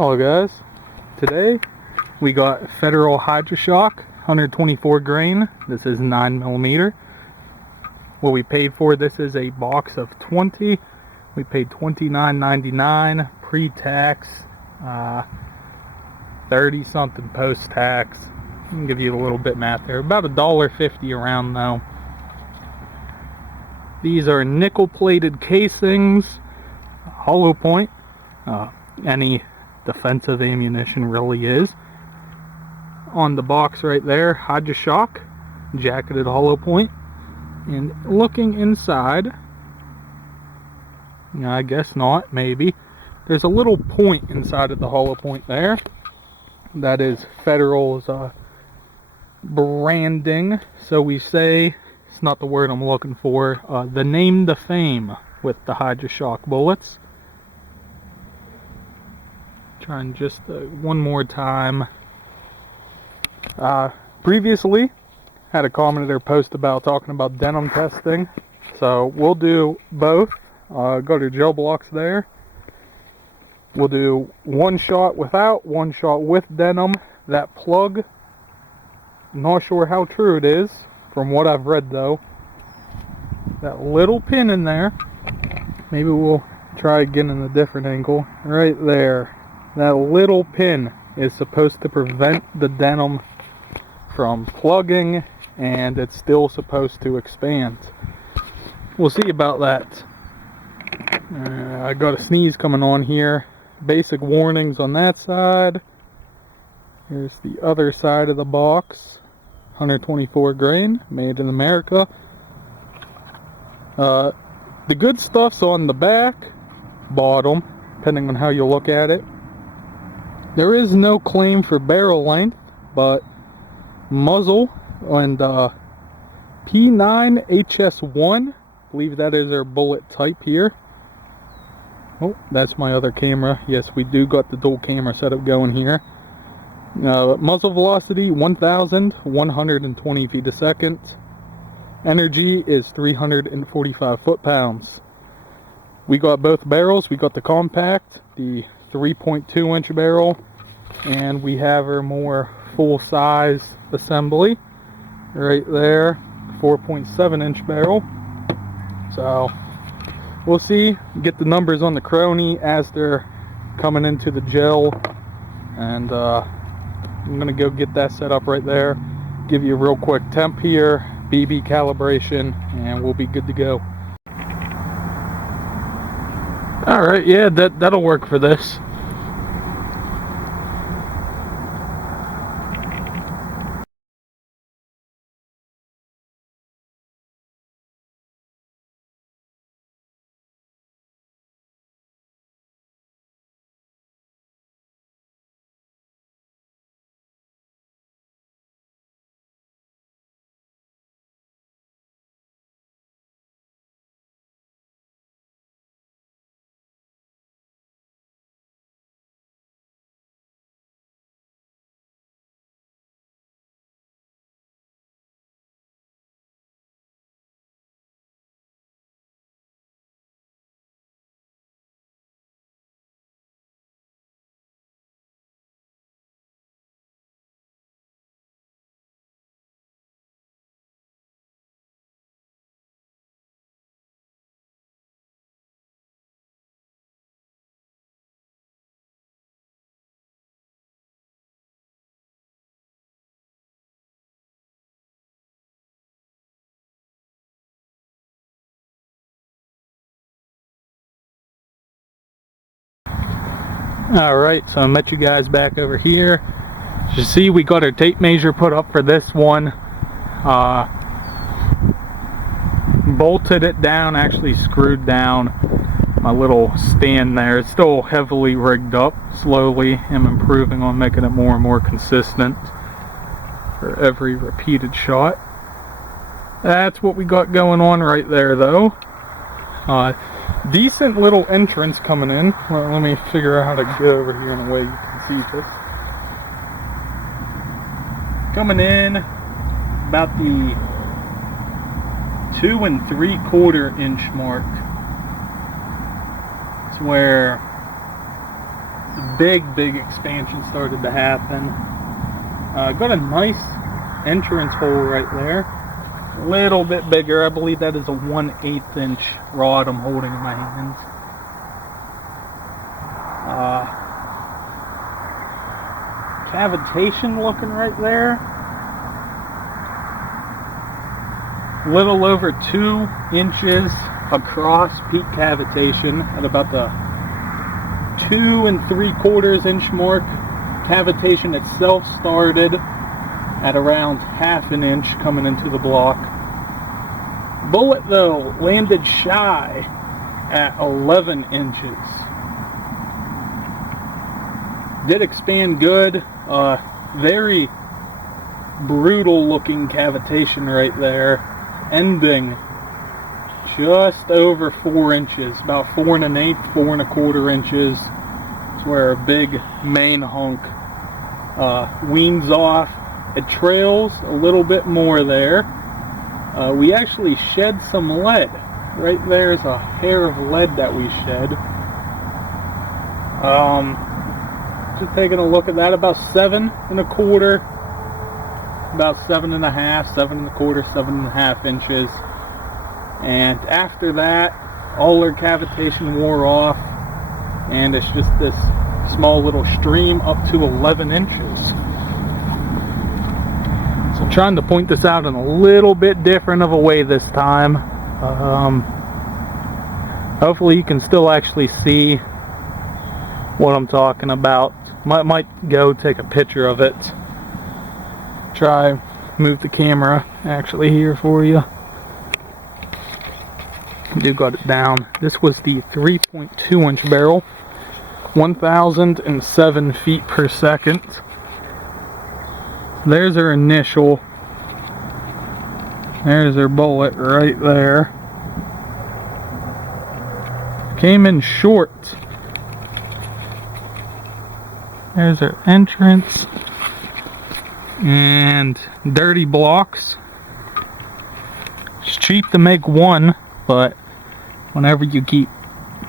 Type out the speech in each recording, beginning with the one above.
Hello guys, today we got Federal Hydra Shok 124 grain. This is 9mm. What we paid for this is a box of 20. We paid $29.99 pre-tax, 30 something post-tax. I can give you a little bit math there, about $1.50 around though. These are nickel plated casings, hollow point. Any defensive ammunition really is. On the box right there, Hydra Shok, jacketed hollow point. And looking inside, I guess not, maybe, there's a little point inside of the hollow point there. That is Federal's branding. So we say, it's not the word I'm looking for, the name to fame with the Hydra Shok bullets. Trying just one more time. Previously had a commenter post about talking about denim testing, so we'll do both. Go to gel blocks there. We'll do one shot without, one shot with denim. That plug, not sure how true it is from what I've read though. That little pin in there, maybe we'll try again in a different angle. Right there, that little pin is supposed to prevent the denim from plugging, and it's still supposed to expand. We'll see about that. I got a sneeze coming on here. Basic warnings on that side. Here's the other side of the box. 124 grain, made in America. The good stuff's on the back, bottom, depending on how you look at it. There is no claim for barrel length, but muzzle and P9HS1, I believe that is their bullet type here. Oh, that's my other camera. Yes, we do got the dual camera setup going here. Muzzle velocity 1,120 feet a second. Energy is 345 foot-pounds. We got both barrels. We got the compact, the 3.2 inch barrel, and we have our more full-size assembly right there, 4.7 inch barrel. So we'll see, get the numbers on the crony as they're coming into the gel, and I'm gonna go get that set up right there, give you a real quick temp here, BB calibration, and we'll be good to go. Alright, yeah, that'll work for this. Alright, so I met you guys back over here. As you see, we got our tape measure put up for this one. Bolted it down, actually screwed down my little stand there. It's still heavily rigged up. Slowly am improving on making it more and more consistent for every repeated shot. That's what we got going on right there though. Decent little entrance coming in. Well, let me figure out how to get over here in a way you can see this. Coming in about the 2 3/4 inch mark. It's where big expansion started to happen. Got a nice entrance hole right there. A little bit bigger. I believe that is a 1/8 inch rod I'm holding in my hands. Cavitation looking right there. Little over 2 inches across peak cavitation at about the 2 3/4 inch mark. Cavitation itself started at around 1/2 inch coming into the block. Bullet though landed shy at 11 inches. Did expand good. Very brutal looking cavitation right there, ending just over 4 inches, about 4 1/8, 4 1/4 inches. It's where a big main hunk weans off. It trails a little bit more there. We actually shed some lead. Right there's a hair of lead that we shed. Just taking a look at that, about 7 1/4, about 7 1/2, 7 1/4, 7 1/2 inches. And after that, all our cavitation wore off, and it's just this small little stream up to 11 inches. So I'm trying to point this out in a little bit different of a way this time. Hopefully you can still actually see what I'm talking about. Might go take a picture of it. Try move the camera actually here for you. I do got it down. This was the 3.2 inch barrel, 1,007 feet per second. There's our initial. There's our bullet right there. Came in short. There's our entrance. And dirty blocks. It's cheap to make one, but whenever you keep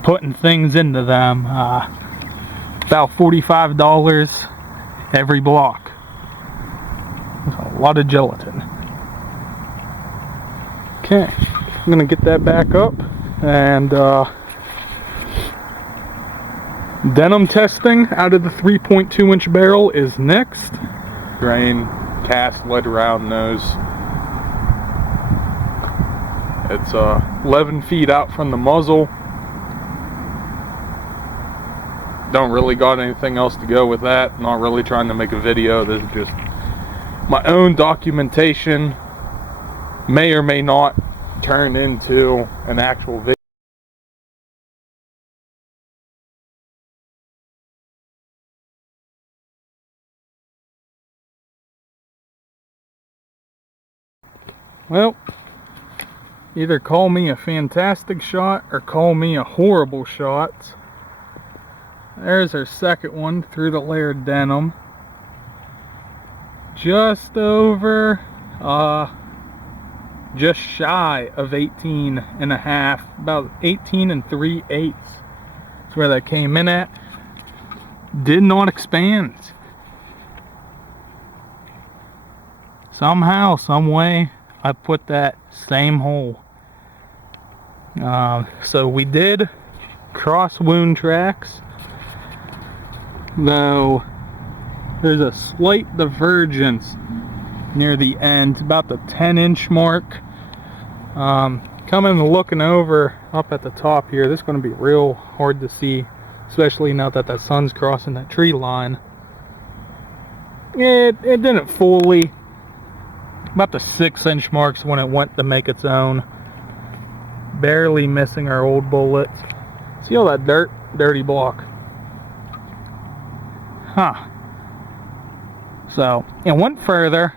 putting things into them, about $45 every block. That's a lot of gelatin. Okay, I'm gonna get that back up, and denim testing out of the 3.2 inch barrel is next. Drain, cast lead round nose. It's 11 feet out from the muzzle. Don't really got anything else to go with that. Not really trying to make a video. This is just my own documentation. May or may not turn into an actual video. Well, either call me a fantastic shot or call me a horrible shot. There's our second one through the layered denim. Just over, just shy of 18.5, about 18 3/8. That's where that came in at. Did not expand. Somehow, some way, I put that same hole. So we did cross wound tracks, though there's a slight divergence near the end, about the 10 inch mark. Coming and looking over up at the top here, this is going to be real hard to see, especially now that the sun's crossing that tree line. It didn't fully. About the 6 inch marks when it went to make its own. Barely missing our old bullets. See all that dirty block? Huh. So, it went further.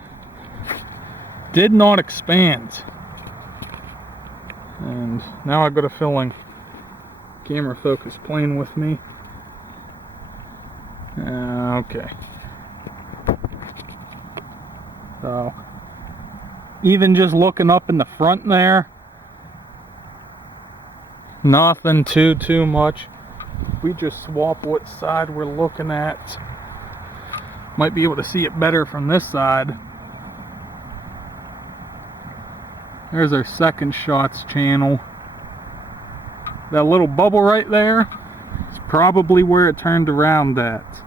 Did not expand. And now I got a feeling camera focus playing with me. Okay. So, even just looking up in the front there, nothing too much. we just swap what side we're looking at. Might be able to see it better from this side. There's our second shots channel. That little bubble right there is probably where it turned around at.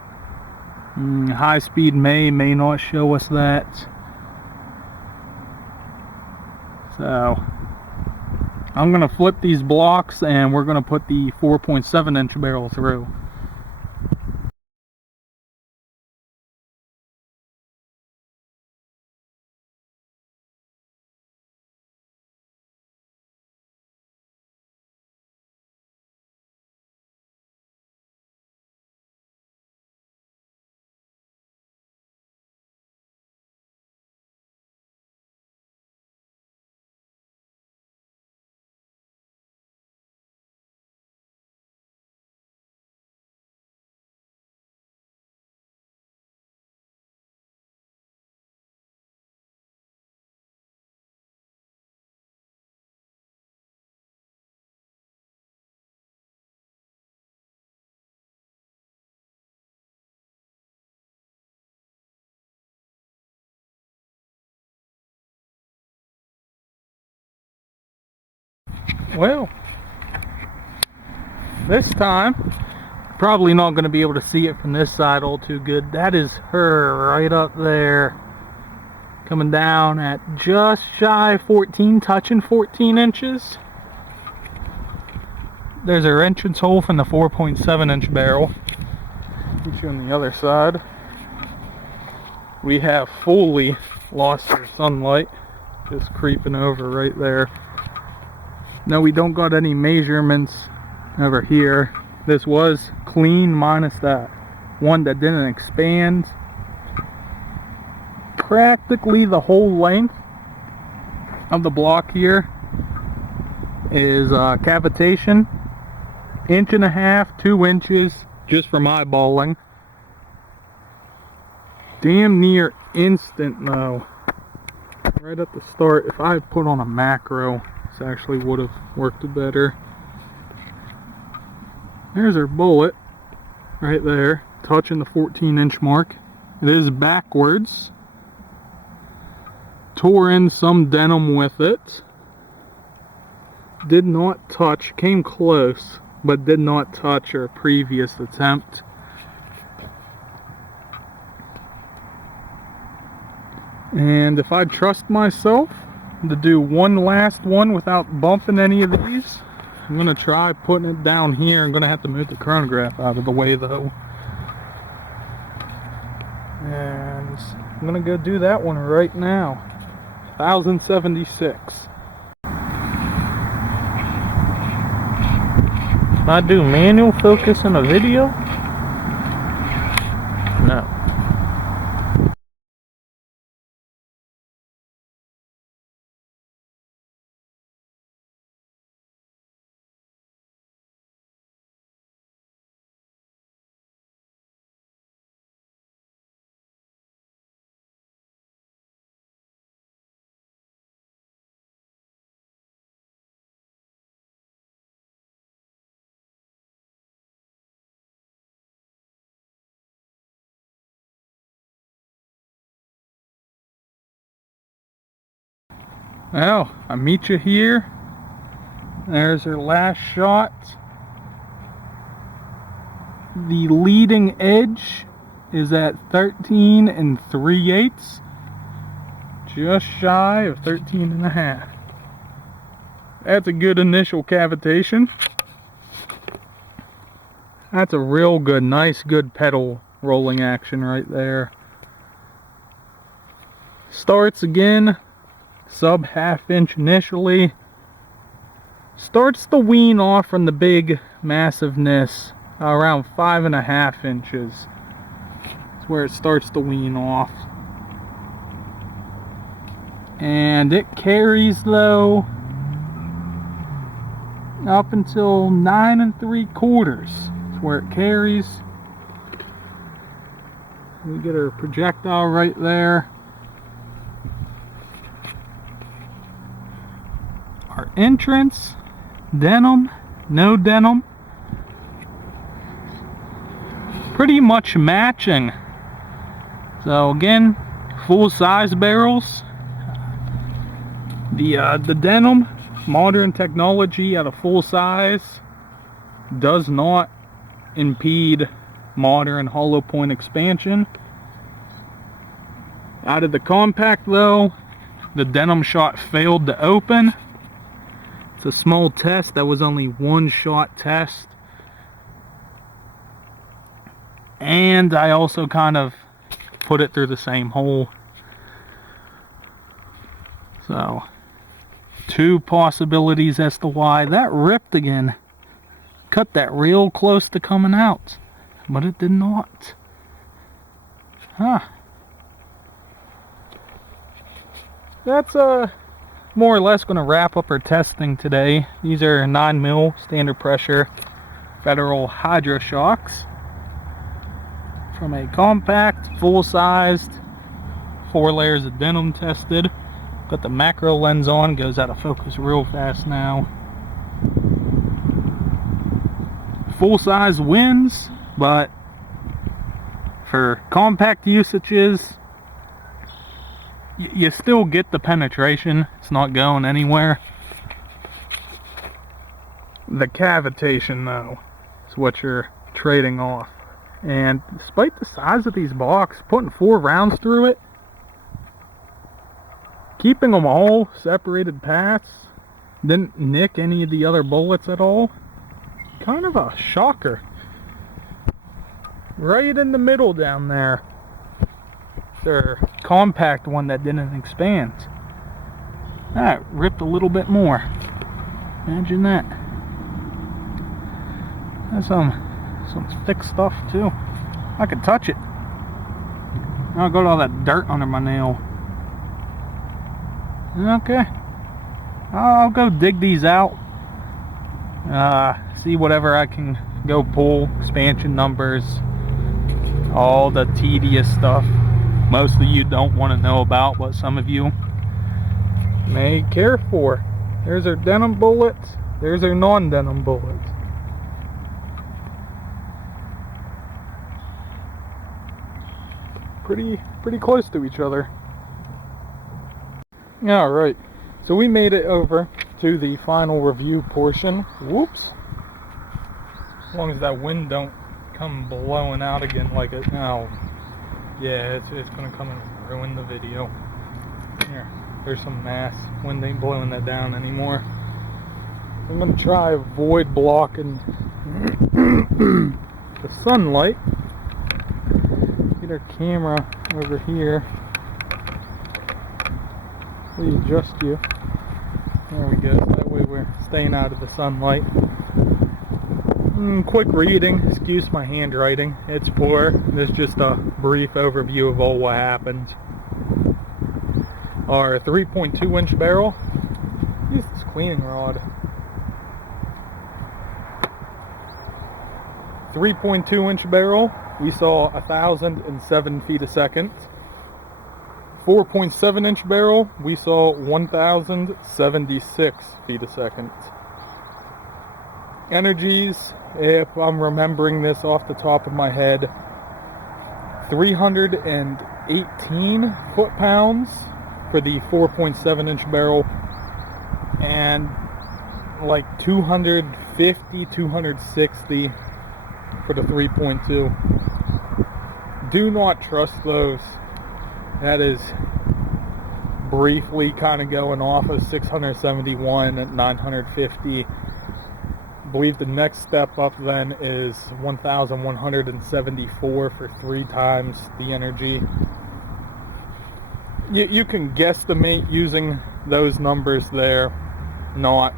High speed may not show us that. So I'm gonna flip these blocks and we're gonna put the 4.7 inch barrel through. Well, this time, probably not going to be able to see it from this side all too good. That is her right up there, coming down at just shy of 14, touching 14 inches. There's our entrance hole from the 4.7 inch barrel. Get you on the other side. We have fully lost our sunlight, just creeping over right there. No, we don't got any measurements over here. This was clean minus that one that didn't expand. Practically the whole length of the block here is cavitation. 1.5 to 2 inches just from eyeballing. Damn near instant though. Right at the start, if I put on a macro, this actually would have worked better. There's our bullet right there, touching the 14 inch mark. It is backwards. Tore in some denim with it. Did not touch, came close, but did not touch our previous attempt. And if I trust myself to do one last one without bumping any of these, I'm going to try putting it down here. I'm going to have to move the chronograph out of the way though. And I'm going to go do that one right now. 1076. Can I do manual focus in a video? No. Well, I meet you here. There's our last shot. The leading edge is at 13 3/8, just shy of 13.5. That's a good initial cavitation. That's a real good, nice, good pedal rolling action right there. Starts again. Sub ½ inch initially. Starts to wean off from the big massiveness around 5.5 inches. That's where it starts to wean off. And it carries though up until 9 3/4. That's where it carries. We get our projectile right there. Our entrance, denim, no denim. pretty much matching. So again, full size barrels. The denim, modern technology at a full size, does not impede modern hollow point expansion. Out of the compact though, the denim shot failed to open. It's a small test. That was only one shot test. And I also kind of put it through the same hole. So, two possibilities as to why that ripped again. Cut that real close to coming out, but it did not. Huh. That's more or less going to wrap up our testing today. These are 9mm standard pressure Federal Hydra Shoks from a compact, full-sized, 4 layers of denim tested. Got the macro lens on, goes out of focus real fast now. Full-size wins, but for compact usages, you still get the penetration. It's not going anywhere. The cavitation though is what you're trading off. And despite the size of these blocks, putting 4 rounds through it, keeping them all separated paths, didn't nick any of the other bullets at all. Kind of a shocker. Right in the middle down there, their compact one that didn't expand. That ripped a little bit more. Imagine that. That's some thick stuff too. I could touch it. I'll got all that dirt under my nail. Okay. I'll go dig these out. See whatever I can go pull. Expansion numbers. All the tedious stuff most of you don't want to know about, but some of you may care for. There's our denim bullets. There's our non-denim bullets. Pretty close to each other. Alright, so we made it over to the final review portion. Whoops. As long as that wind don't come blowing out again like it now. Yeah, it's gonna come and ruin the video. Here, there's some mass. Wind ain't blowing that down anymore. I'm gonna try avoid blocking the sunlight. Get our camera over here. We adjust you. There we go. That way we're staying out of the sunlight. Quick reading. Excuse my handwriting. It's poor. This is just a brief overview of all what happened. Our 3.2 inch barrel. Use this cleaning rod. 3.2 inch barrel. We saw 1,007 feet a second. 4.7 inch barrel. We saw 1,076 feet a second. Energies, if I'm remembering this off the top of my head, 318 foot-pounds for the 4.7 inch barrel, and like 250, 260 for the 3.2. Do not trust those. That is briefly kind of going off of 671 at 950. I believe the next step up then is 1,174 for 3 times the energy. You can guesstimate using those numbers there, not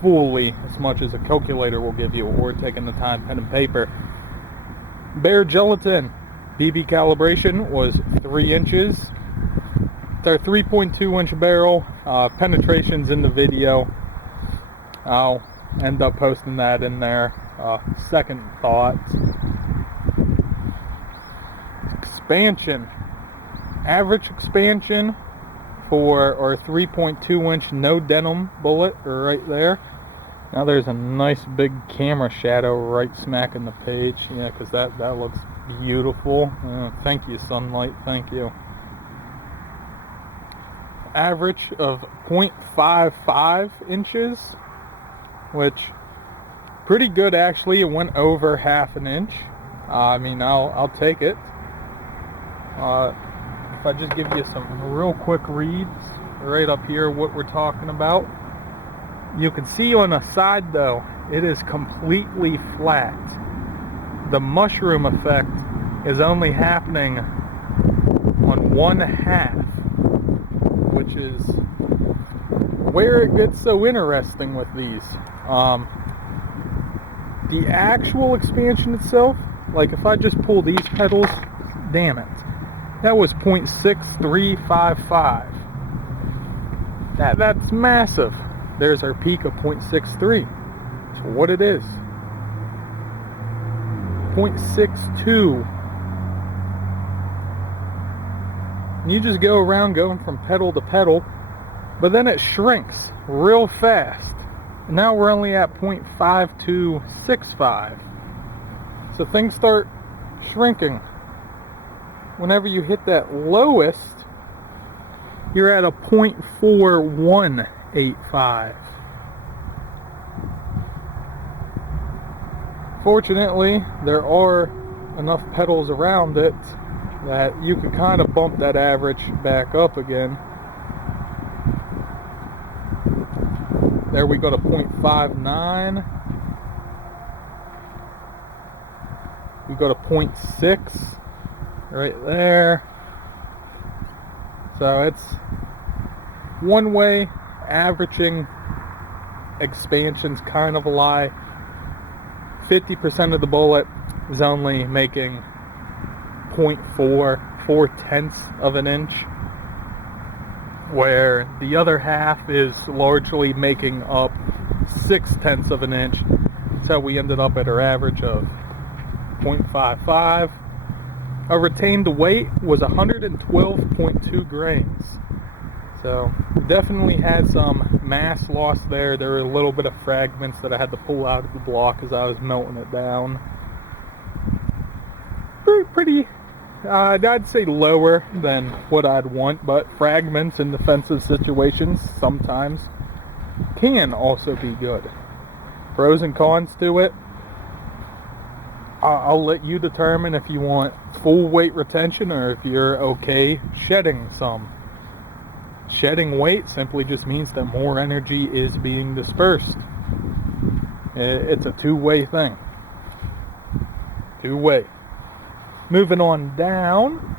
fully as much as a calculator will give you, or taking the time, pen and paper. Bare gelatin BB calibration was 3 inches. It's our 3.2 inch barrel. Penetrations in the video. I'll end up posting that in there. Second thoughts. Expansion. Average expansion for our 3.2 inch no denim bullet, right there, Now there's a nice big camera shadow right smack in the page. Yeah, because that looks beautiful. Thank you, sunlight. Thank you. Average of 0.55 inches, which pretty good actually. It went over half an inch. I mean, I'll take it. If I just give you some real quick reads right up here, what we're talking about. You can see on the side though, it is completely flat. The mushroom effect is only happening on one half, which is where it gets so interesting with these. The actual expansion itself, like if I just pull these pedals, damn it, that was 0.6355. That's massive. There's our peak of 0.63. That's what it is. 0.62. And you just go around going from pedal to pedal, but then it shrinks real fast. And now we're only at 0.5265. So things start shrinking. Whenever you hit that lowest, you're at a 0.4185. Fortunately, there are enough pedals around it that you can kind of bump that average back up again. There we go to 0.59. We go to 0.6 right there. So it's one way. Averaging expansion's kind of a lie. 50% of the bullet is only making 0.4 of an inch, where the other half is largely making up 0.6 of an inch. So we ended up at our average of 0.55. Our retained weight was 112.2 grains. So definitely had some mass loss there. There were a little bit of fragments that I had to pull out of the block as I was melting it down. Pretty, I'd say lower than what I'd want, but fragments in defensive situations sometimes can also be good. Pros and cons to it. I'll let you determine if you want full weight retention or if you're okay shedding some. Shedding weight simply just means that more energy is being dispersed. It's a two-way thing. Two-way. Moving on down,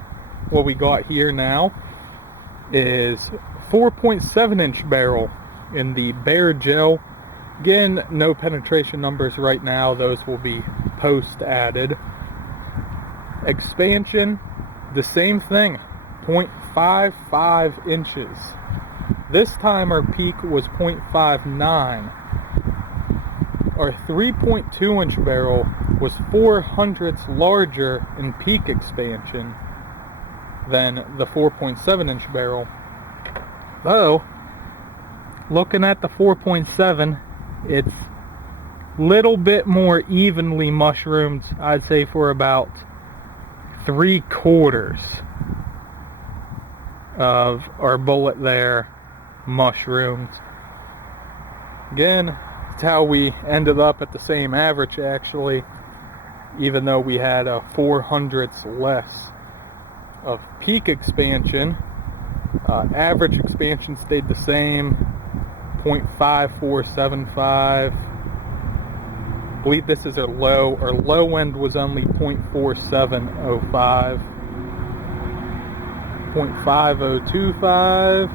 what we got here now is 4.7 inch barrel in the bare gel. Again, no penetration numbers right now. Those will be post added. Expansion, the same thing, 0.55 inches. This time our peak was 0.59. Our 3.2 inch barrel was 4/100ths larger in peak expansion than the 4.7 inch barrel. Though, looking at the 4.7, it's little bit more evenly mushroomed, I'd say, for about 3/4 of our bullet there mushroomed. Again, it's how we ended up at the same average actually, even though we had a 4/100ths less of peak expansion. Average expansion stayed the same, 0.5475. I believe this is our low. Our low end was only 0.4705. 0.5025.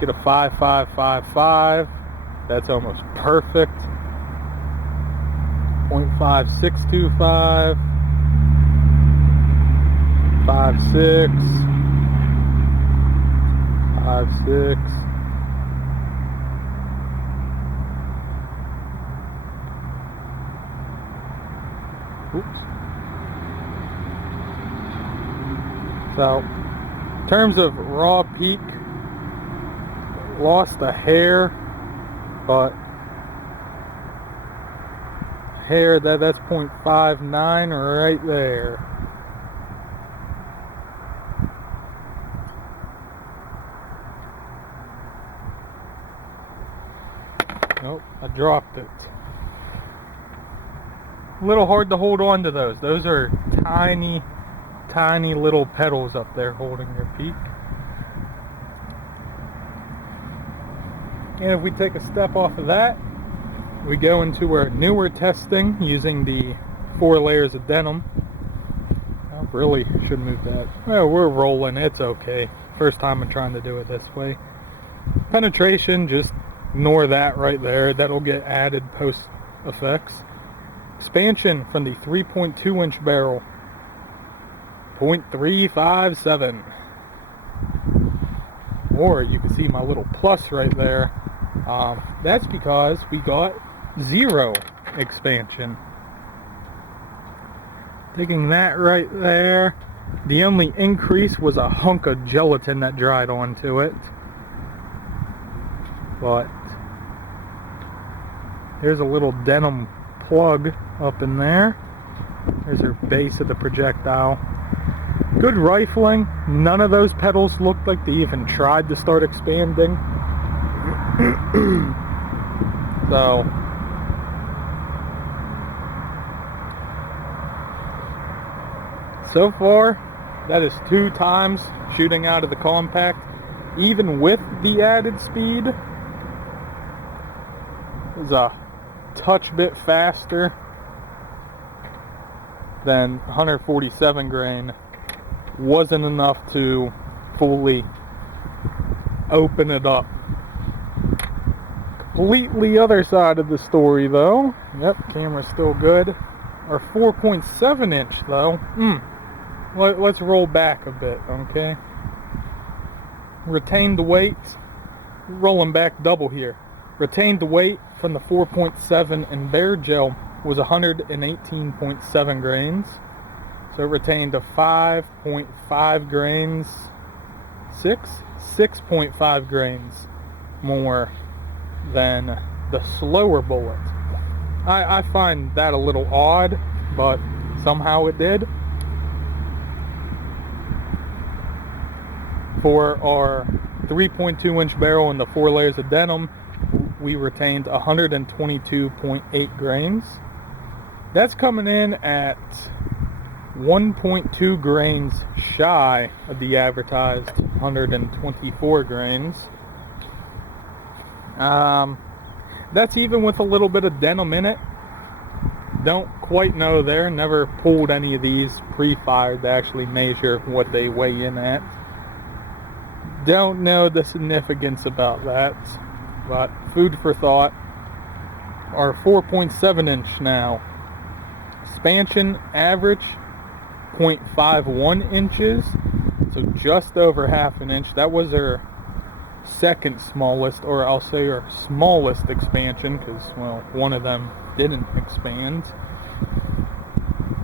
Get a 5.555. That's almost perfect. 0.5625. 5.6. 5.6. Oops. So, in terms of raw peak, lost a hair, but hair. That's 0.59 right there. Nope, I dropped it. A little hard to hold on to those. Those are tiny, tiny little pedals up there holding your peak. And if we take a step off of that, we go into our newer testing using the 4 layers of denim. I really should move that. Well, we're rolling, it's okay. First time I'm trying to do it this way. Penetration, just ignore that right there. That'll get added post effects. Expansion from the 3.2 inch barrel, 0.357. Or you can see my little plus right there. That's because we got 0 expansion. Taking that right there, the only increase was a hunk of gelatin that dried onto it. But here's a little denim plug up in there. There's our base of the projectile. Good rifling. None of those pedals looked like they even tried to start expanding. So far, that is 2 times shooting out of the compact. Even with the added speed, is a touch bit faster than 147 grain. Wasn't enough to fully open it up. Completely other side of the story though. Yep, camera's still good. Our 4.7 inch though. Let's roll back a bit, okay? Retained the weight. Rolling back double here. Retained the weight from the 4.7 in bare gel was 118.7 grains. So it retained a 5.5 grains, 6.5 grains more than the slower bullet. I find that a little odd, but somehow it did. For our 3.2 inch barrel and the 4 layers of denim, we retained 122.8 grains. That's coming in at 1.2 grains shy of the advertised 124 grains. That's even with a little bit of denim in it. Don't quite know there. Never pulled any of these pre-fired to actually measure what they weigh in at. Don't know the significance about that, but food for thought. Our 4.7 inch now. Expansion average 0.51 inches, so just over half an inch. That was our second smallest, or I'll say our smallest expansion, because, well, one of them didn't expand.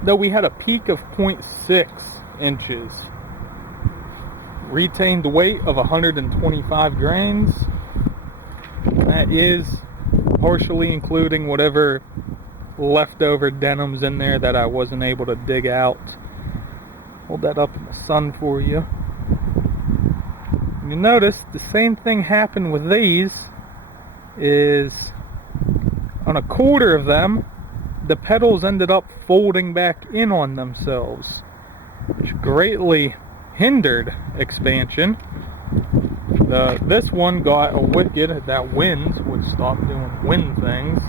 Though we had a peak of 0.6 inches. Retained weight of 125 grains. That is partially including whatever leftover denims in there that I wasn't able to dig out. Hold that up in the sun for you. You notice the same thing happened with these. Is on a quarter of them, the pedals ended up folding back in on themselves, which greatly hindered expansion. This one got a wicked, that wind would stop doing wind things.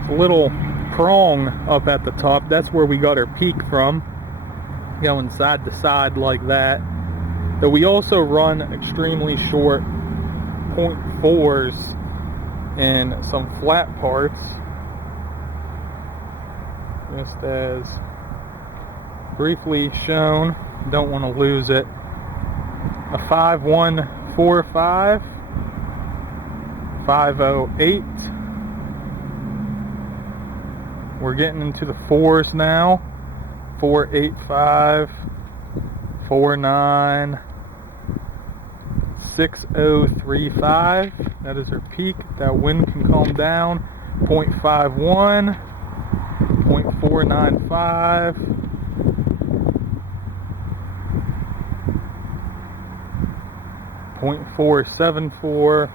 It's a little prong up at the top. That's where we got our peak from, going side to side like that. But we also run extremely short 0.4s in some flat parts, just as briefly shown. Don't want to lose it. A 5145, 508. We're getting into the 4s now. 485, 49, 6035. That is our peak. That wind can calm down. 0.51, 0.495, 0.474,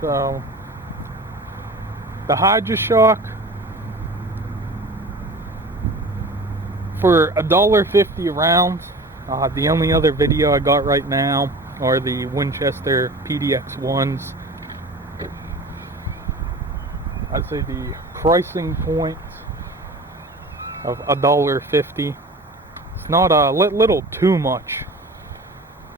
so the Hydra Shok for $1.50 rounds. The only other video I got right now are the Winchester PDX ones. I'd say the pricing point of $1.50. It's not a little too much